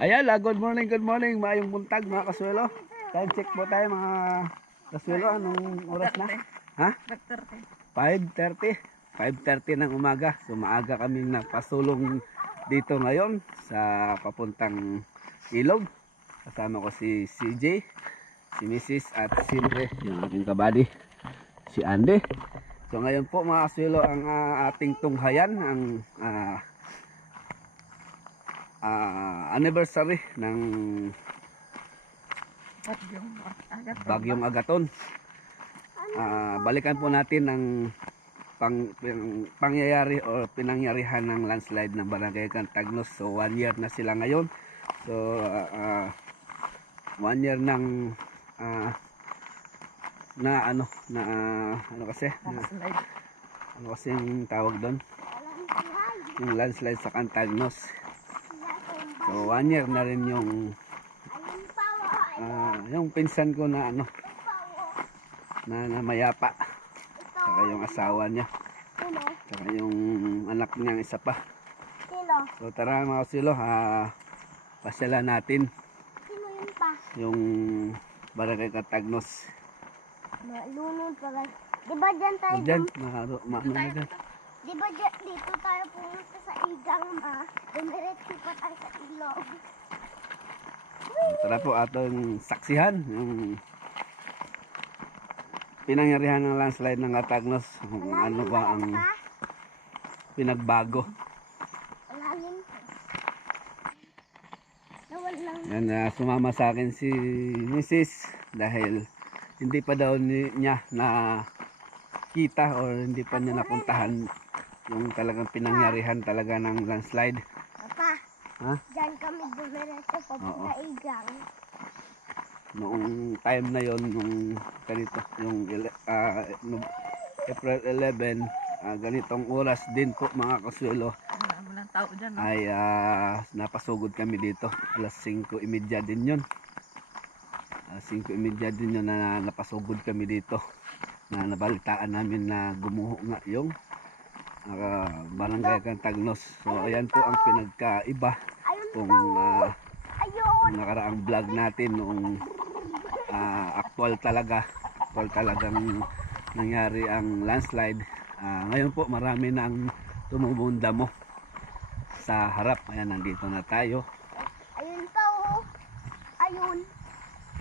Ayan, good morning, maayong buntag mga kasuelo. Time check po tayo mga kasuelo, anong oras na? Ha? 5:30. 5:30 ng umaga. So maaga kaming napasulong dito ngayon sa papuntang ilog. Kasama ko si CJ, si Mrs. at siyempre yung aking kabady, si Andy. So ngayon po mga kasuelo ang ating tunghayan, ang anniversary ng Bagyong Agaton. Balikan po natin ang pangyayari o pinangyarihan ng landslide ng Barangay Cantagnos. So 1 year na sila ngayon. So 1 year ng ano kasi yung tawag doon, yung landslide sa Cantagnos. So 1 year na rin yung pinsan ko na na mayapa, saka yung asawa niya, saka yung anak niyang isa pa. So tara mga kasilo, pasyalan natin yung Barangay Cantagnos. Malunod pa guys. Diba dyan tayo? Dyan, Diba dyan, dito tayo pumunta sa igang dumiretso pa tayo sa ilog. tara po atong saksihan yung pinangyarihan ng landslide ng Cantagnos, kung ano ba ang pinagbago. Malalim. Nawalang. Yan, sumama sa akin si Mrs. dahil hindi pa daw niya nakita o hindi pa niya napuntahan yung talagang pinangyarihan talaga ng landslide. Papa, Ha? dyan kami dumiretso papunta igang. Noong time na yon, nung ganito, yung April 11, ganitong oras din po mga kasuelo, ay napasugod kami dito. Alas 5:30 din yun. 5:30 din yun na napasugod kami dito, na nabalitaan namin na gumuho nga yung Barangay Cantagnos. So ayan po ang pinagkaiba kung nakaraang vlog natin noong actual talagang nangyari ang landslide. Ngayon po marami nang tumubong damo sa harap. Ayan, nandito na tayo. Ayun pa oh. Ayun.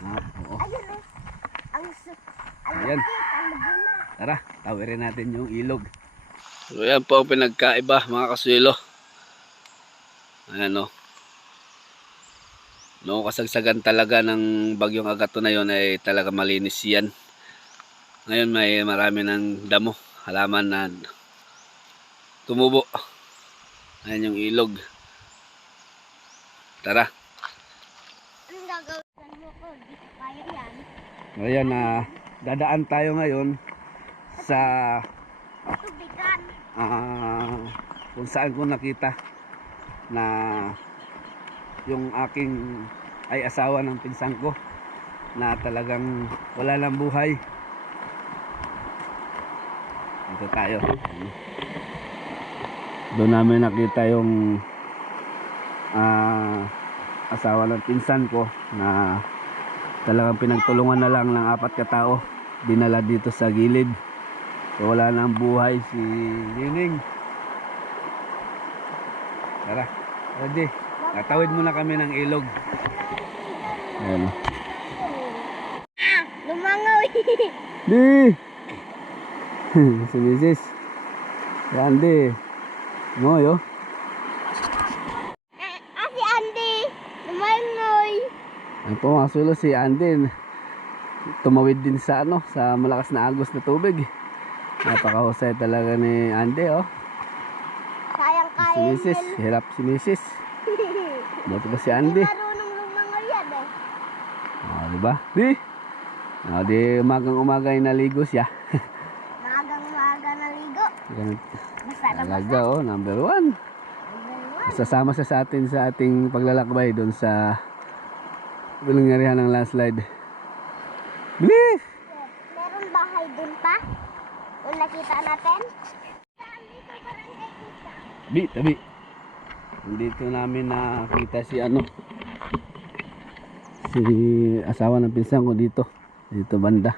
Oo. Ayun oh. Ayan. Ang laguna. Tara, tawirin natin yung ilog. So yan po ang pinagkaiba mga kasuelo. Ayan o. Noong kasagsagan talaga ng Bagyong Agaton na yun ay talaga malinis yan. Ngayon may marami ng damo, halaman na tumubo. Ayan yung ilog. Tara. Anong gagawin mo ko? Di ko kaya yan. Ayan, dadaan tayo ngayon sa Tubigan. kung saan ko nakita na yung aking ay asawa ng pinsan ko na talagang wala lang buhay. Ito tayo. Doon namin nakita yung asawa ng pinsan ko na talagang pinagtulungan na lang ng 4 katao, dinala dito sa gilid. So wala nang buhay si Nining. Tara, ready. Tatawid muna kami ng ilog. Ayan. Lumangaw. Di! Si Mrs. Yan di. Ngoy oh. Si Andy. Lumangoy. Ay po mga sulo, si Andy tumawid din sa sa malakas na agos na tubig. Napakahusay talaga ni Andy oh. Sayang Si kaya. Mrs. Hirap si Mrs. Dito ba si Andy? Marunong lumangoy yan eh. Diba? Di umagang-umaga ay naligo siya. Maagang-maaga naligo. Basta na Talaga oh, number 1. Sasama siya sa atin sa ating paglalakbay doon sa pinangyarihan ng landslide. Bilis! Meron bahay dun pa? Kung nakita natin? Tabi. Dito namin nakita si si asawa ng pinsan ko dito banda.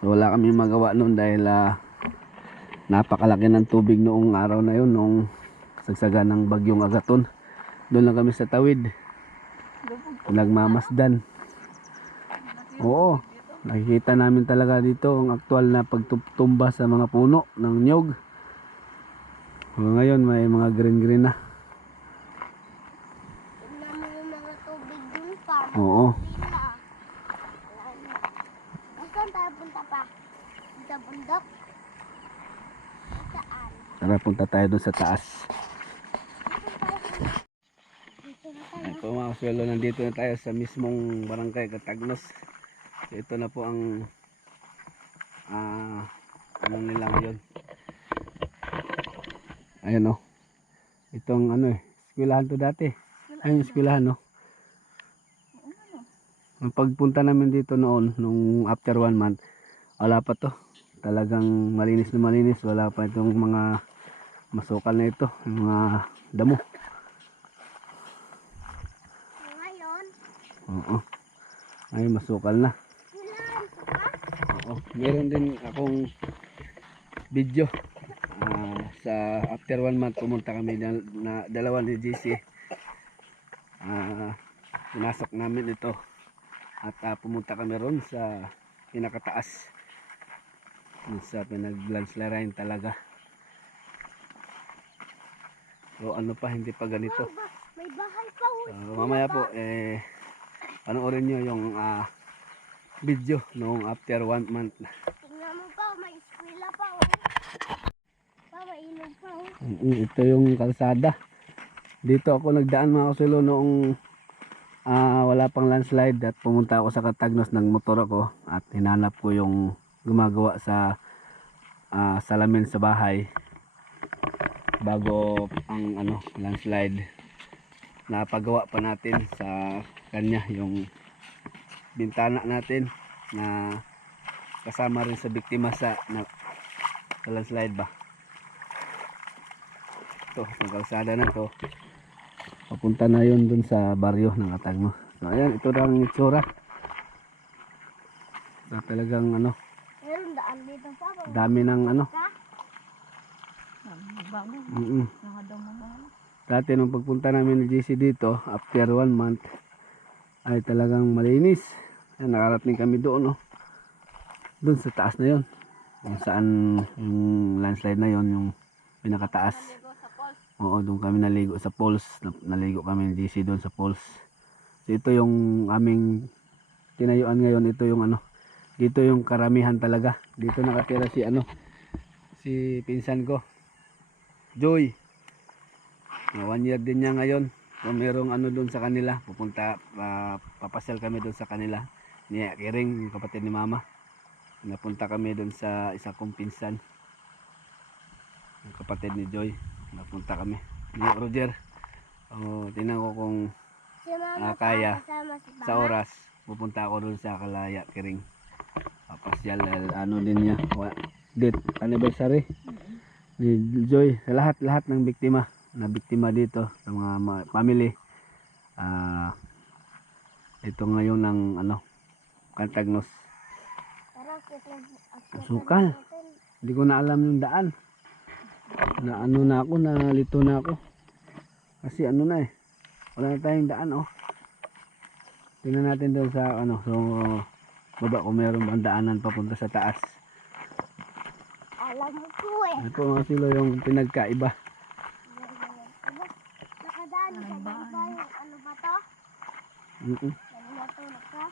So wala kami magawa noon dahil napakalaki ng tubig noong araw na yun, noong kasagsagan ng bagyong Agaton. Doon lang kami sa tawid, nagmamasdan. Oo, nakikita namin talaga dito ang aktual na pagtumba sa mga puno ng nyog. So, ngayon may mga green na. Tignan mo yung mga tubig dun pa. Oo. Saan tayo punta pa? Sa bundok? Saan? Tara, punta tayo doon sa taas. Dito na tayo. Ito mga swelo, nandito na tayo sa mismong barangay Catagnos. So, ito na po ang ano nila ngayon. Ayan o. Itong ano eskwelahan to dati. Ayun yung eskwelahan no. Nung pagpunta namin dito noon, nung after 1 month, wala pa to. Talagang malinis na malinis. Wala pa itong mga masukal na ito. Yung mga damo. Ngayon, Oo. Ay, masukal na. kailangan ko pa? Oo. Meron din akong video. Sa after 1 month pumunta kami na dalawa ni JC. Pinasok namin ito. At pumunta kami ron sa pinakataas. Sa pinag-landslide talaga. So ano pa, hindi pa ganito. May bahay pa. Mamaya po panoorin nyo yung video noong after 1 month. Tingnan mo pa, may eskwela pa. Pa, may ilog pa. Ito yung kalsada. Dito ako nagdaan mga kasulo noong wala pang landslide at pumunta ako sa Catagnos ng motor ako at hinanap ko yung gumagawa sa salamin sa bahay bago ang landslide. Napagawa pa natin sa kanya yung bintana natin na kasama rin sa biktima sa landslide ba. Ito, ang kalsada na to papunta na yun dun sa baryo ng Catagnos. So ayan, ito lang ang itsura. So, talagang Meron daan dito pa. dami ng dati nung pagpunta namin ni JC dito after 1 month ay talagang malinis. Ayan, nakarating kami doon doon sa taas na yun kung saan yung landslide na yun, yung pinakataas. Oo, doon kami naligo sa falls. Naligo kami ni JC doon sa falls. So ito yung aming tinayuan ngayon. Ito yung dito yung karamihan talaga. Dito nakatira si pinsan ko, Joy. 1 year din niya ngayon. So merong doon sa kanila. Papasyal kami doon sa kanila. Ni Kiring, yung kapatid ni Mama. Napunta kami doon sa isa kong pinsan, yung kapatid ni Joy. Napunta kami ni Roger. Tingnan ko kung Si Mama kaya kasama si sa Mama. oras. Pupunta ako doon sa Kalaya Kiring. Papasyal din niya date anniversary ni Joy. Sa lahat ng biktima dito sa mga family. Ito ngayon ng Catagnos. Sukal. Hindi ko na alam yung daan. Na ako, nalito na ako. Kasi wala na tayong daan Tingnan natin doon sa so baba kung meron bang daanan papunta sa taas. Alam mo ko Ito mga silo yung pinagkaiba. Nakadaan ka ba yung ba to? Natulog ka?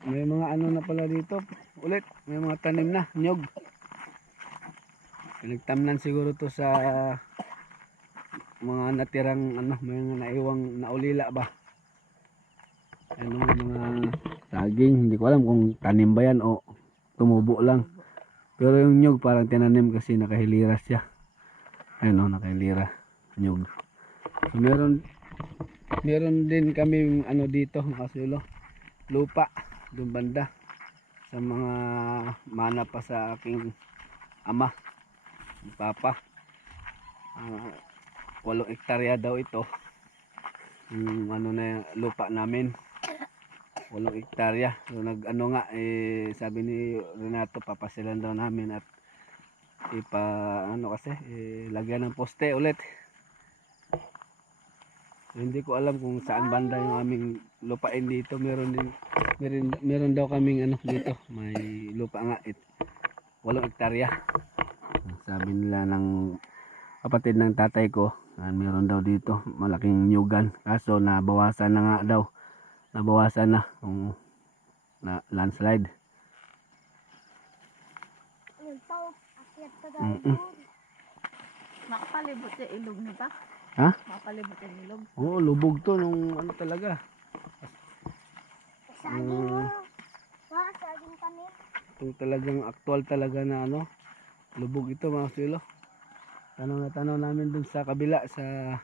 May mga na pala dito. Ulit, may mga tanim na, nyog. Pinagtamnan siguro to sa mga natirang may naiwang naulila ba. Mga saging, hindi ko alam kung tanim ba yan o tumubo lang. Pero yung nyog parang tinanim kasi nakahilira siya. Ayun nakahilira, nyog. So meron din kami dito mga kasulo, lupa doon banda sa mga mana pa sa aking ama, papa. Ah, 8 hektarya daw ito. Ano na lupa namin. 8 hektarya. So nag-ano nga sabi ni Renato papasilan daw namin at ano kasi lagyan ng poste ulit. So, hindi ko alam kung saan banda yung aming lupain dito. Meron daw kaming ano dito. May lupa nga 8 hektarya. Sabi nila ng kapatid ng tatay ko, meron daw dito malaking nyugan. Kaso nabawasan na nga daw. Nabawasan na kung landslide. Yun pa, akyat ka daw Mm-mm. doon. Makapalibot yung ilog niya pa. Ha? Makapalibot yung ilog. Oo, lubog to nung ano talaga. Saging mo. Saging kami. Itong talagang actual talaga na ano, lubog ito mga silo. Tanaw namin dun sa kabila, sa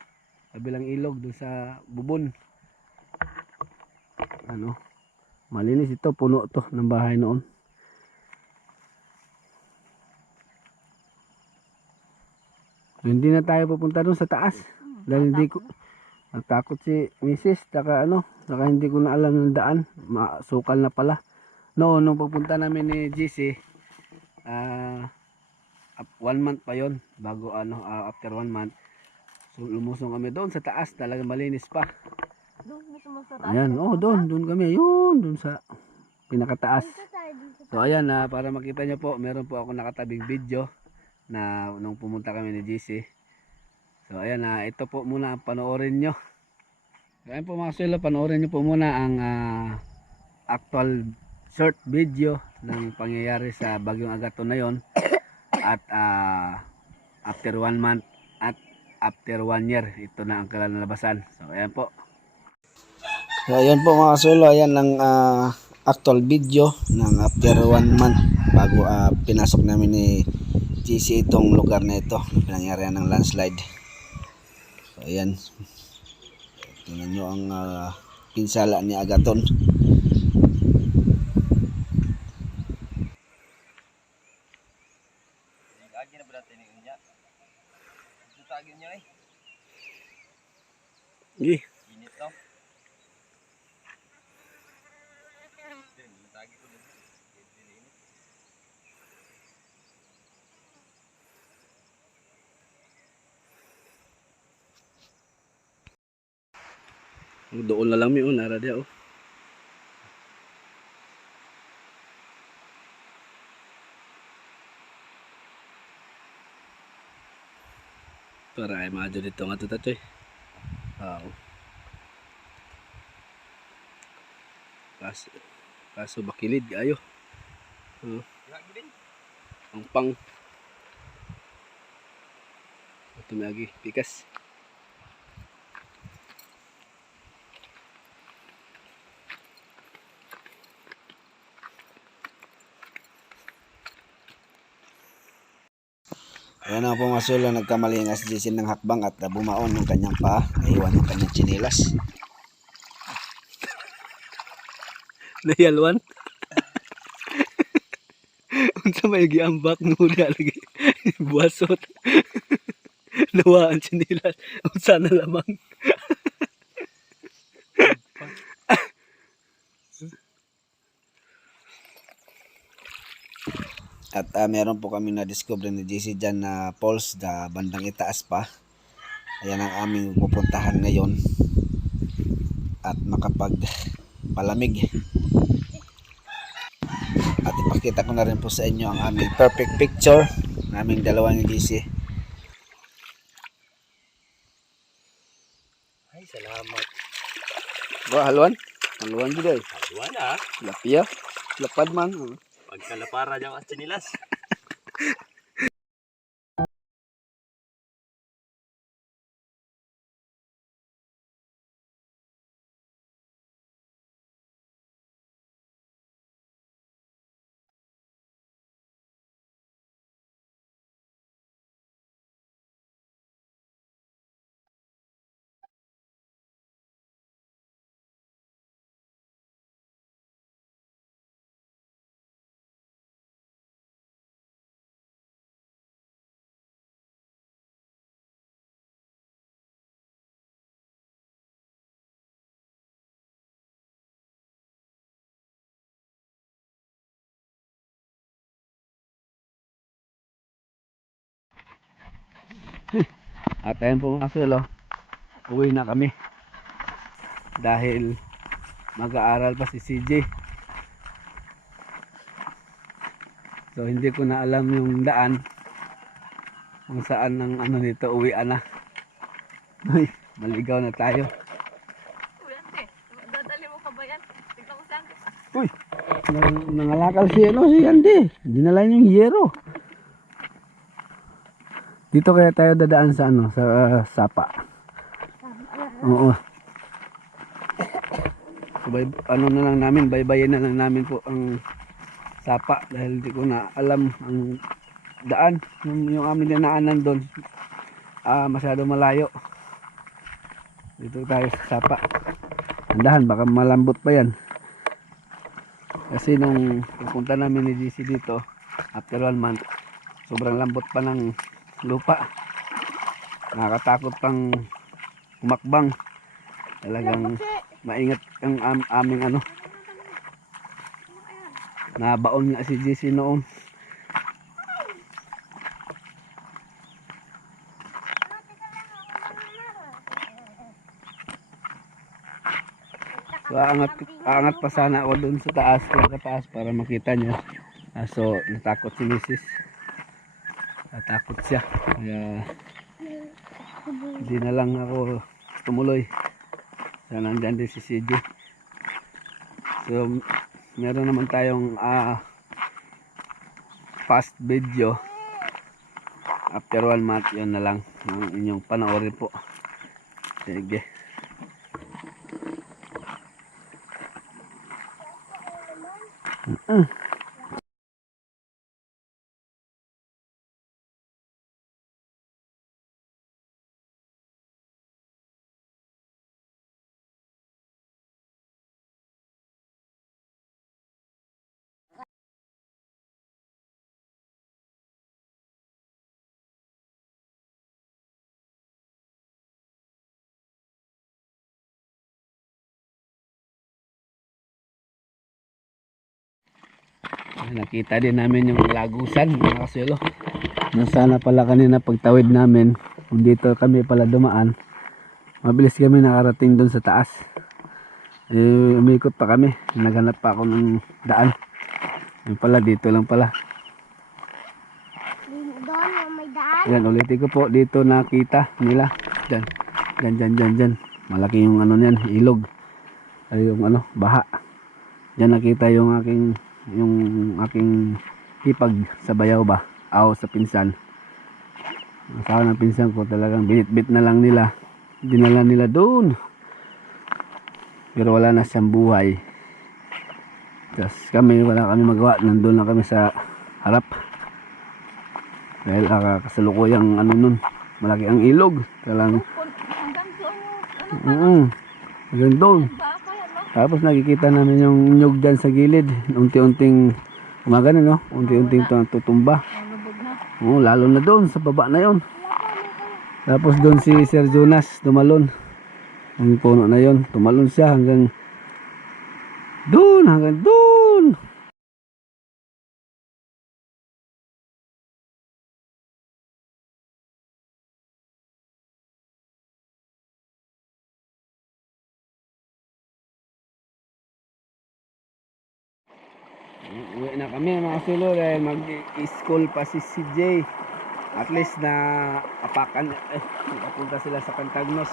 kabilang ilog, dun sa bubon. Ano, malinis ito, puno to ng bahay noon. Hindi na tayo pupunta dun sa taas. Dahil hindi ko, nagtakot si Mrs. Saka hindi ko na alam ng daan. Masukal na pala. Noon, nung pagpunta namin ni GC, 1 month pa yon bago after 1 month. So lumusong kami doon sa taas, talagang malinis pa. Doon mismo sa taas. Ayan, doon kami, doon sa pinakataas. Dito tayo dito. So ayan, para makita nyo po, meron po ako nakatabing video na nung pumunta kami ni GC. So ayan, ito po muna ang panoorin nyo. Ayan po mga suelo, panoorin nyo po muna ang actual short video ng pangyayari sa Bagyong Agaton na yon. At after 1 month at after 1 year, ito na ang kalalabasan. So ayan po. So ayan po mga suelo, ayan ang actual video ng after 1 month bago pinasok namin ni GC itong lugar na ito, pinangyarihan ng landslide. So ayan, tingnan nyo ang pinsala ni Agaton. Gih. Doon na lang mi nara dia para ay maadyo dito nga to tatoy. Kaso bakilid ayo. Ang pang ito may agi pikas. Ayan na po mga sulo, nagkamali ang SGC ng hakbang at bumaon ng kanyang paa, naiwan yung kanyang chinilas. Nayalwan? Unsa may giambak nuda lagi buwasot. Nawaan chinilas. Unsa na lamang. At meron po kami na-discover ni JC dyan na falls na bandang itaas pa. Ayan ang aming pupuntahan ngayon. At makapagpalamig. At ipakita ko na rin po sa inyo ang aming perfect picture. Naming dalawa ni JC. Ay, salamat. Ba, halwan? Halwan juga eh. Haluan na. Lapia. Lapad man. Pagkalapara dyan ka chinilas. At ayun po mga kasuelo, uwi na kami. Dahil mag-aaral pa si CJ. So hindi ko na alam yung daan kung saan ang ano nito, uwian na. Uy, maligaw na tayo. Uy, ante. Dadali mo ka ba yan? Tignan ko saan ka. Uy, nangalakal si ano, si Andy. Dinala niya yung yero. Dito kaya tayo dadaan sa ano, sa sapa. Oo. So, ano na lang namin, baybayin na lang namin po ang sapa dahil di ko na alam ang daan. Yung aming dinaanan doon, masyado malayo. Dito tayo sa sapa. Andahan, baka malambot pa yan. Kasi nung pupunta namin ni GC dito, after 1 month, sobrang lambot pa ng lupa. Nakakatakot pang umakbang. Talagang maingat ang aming ano. Nabaon nga si GC noon. So aangat pa sana ako dun sa taas, para makita niya. So natakot si Mrs. Natakot siya. Kaya hindi na lang ako tumuloy. So nandyan din si CJ. So meron naman tayong past video. After 1 month, yun na lang ang inyong panoorin po. Sige. Nakita din namin yung lagusan mga kasuelo. Nasana pala kanina pagtawid namin, kung dito kami pala dumaan, mabilis kami nakarating doon sa taas. Umikot pa kami, naghanap pa ako ng daan. Yung pala dito lang pala. Doon yung may daan. Yan, ulitin ko po, dito nakita nila. Dyan. Malaki yung ano niyan, ilog. Ay yung ano, baha. Diyan nakita yung aking hipag sa bayaw ba, sa pinsan. Sa ng pinsan ko, talagang binitbit na lang nila, dinala nila doon, pero wala na siyang buhay. Tapos wala kami magawa, nandun na kami sa harap dahil kasalukuyang ano nun, malaki ang ilog talagang. Hanggang doon Hanggang doon. baka yan, no? Tapos nakikita namin yung nyug dyan sa gilid. Unti-unting umagano, no? Unti-unting tutumba. Lubog na. Oo, lalo na doon sa baba na yon. Tapos doon si Sir Jonas tumalon. Ang puno na yon, tumalon siya hanggang doon. Uwi na kami mga kasuelo dahil mag-school pa si CJ. At least na apakan, napunta sila sa Cantagnos.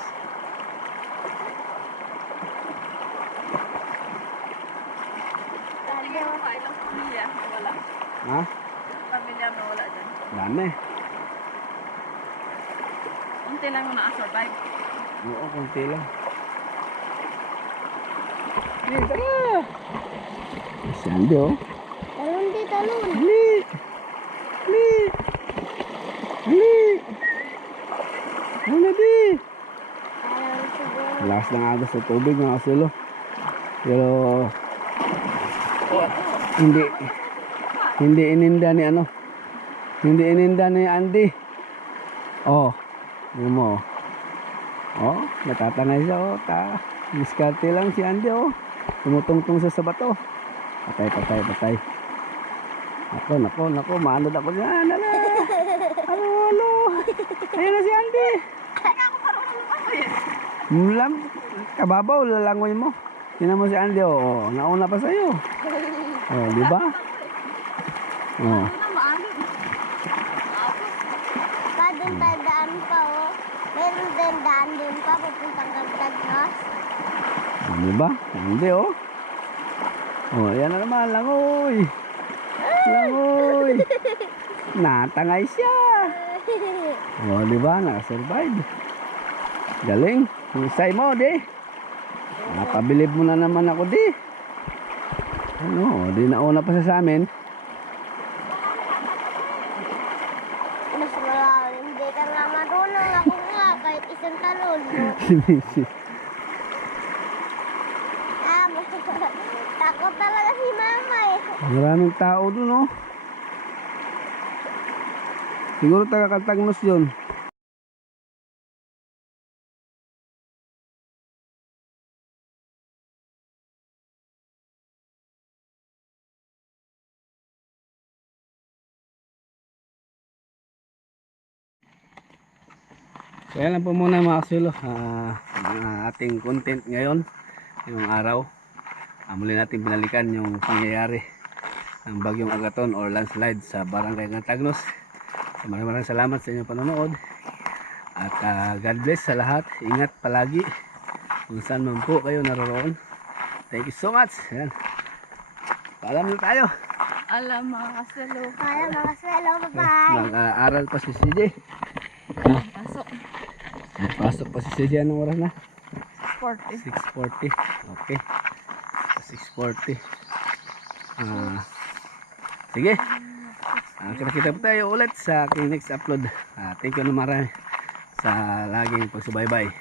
Sige mo pa, ilang pamilya wala. Ha? Pamilya na wala dyan. Dami. Unti lang yung naka-survive. Oo, konti lang. Tara! Si Andy, oh. Talon. Dali! Ano di? Ayaw siguro. Lakas ng agos sa tubig mga kasuelo. Pero hindi ininda ni ano. Hindi ininda ni Andy. Oh, yun mo. Oh, natatangay siya, oh. Diskarte lang si Andy, oh. Tumutungtong siya sa bato. Patay. Nako, maanod ako dyan. Ano? Ayun na si Andy. Kaya ako marunong lumangoy. Mulam, kababaw, lalangoy mo. Tingnan mo si Andy, oh, nauna pa sa'yo. Oh, di ba? Oh, Ano na, maalim. Kadun tayo daan pa, oh. Meron din daan din pa, pupuntang Gagdagnos. di ba? Andy, oh. Oh, ayan na naman, langoy. Langoy. Natangay siya. Oh, di ba? Nakasurvive. Galing. Husay mo, di. Napabilib mo na naman ako, di. Ano, di nauna pa siya sa amin. Mas malalim, hindi ka nga marunong. Ako nga, kahit isang talon mo. Takot talaga si mama eh. Maraming tao dun, oh. Siguro taga Kaltagnos yun. Kaya lang po muna mga kasulo, ang ating content ngayon, yung araw. Muli natin binalikan yung pangyayari ng bagyong Agaton or landslide sa barangay Kaltagnos. So, maraming salamat sa inyong panonood. At God bless sa lahat. Ingat palagi kung saan man po kayo naroon. Thank you so much. Ayan. Paalam na tayo. Alam mga kasalo. Kaya mga swelo, bye-bye. Mag-aaral pa si CJ. Pasok. Pasok pa si CJ. Anong oras na? 40. 6:40. Okay. 6:40. Sige. Kita-kita po tayo ulit sa aking next upload. Thank you na marami sa laging pagsubaybay.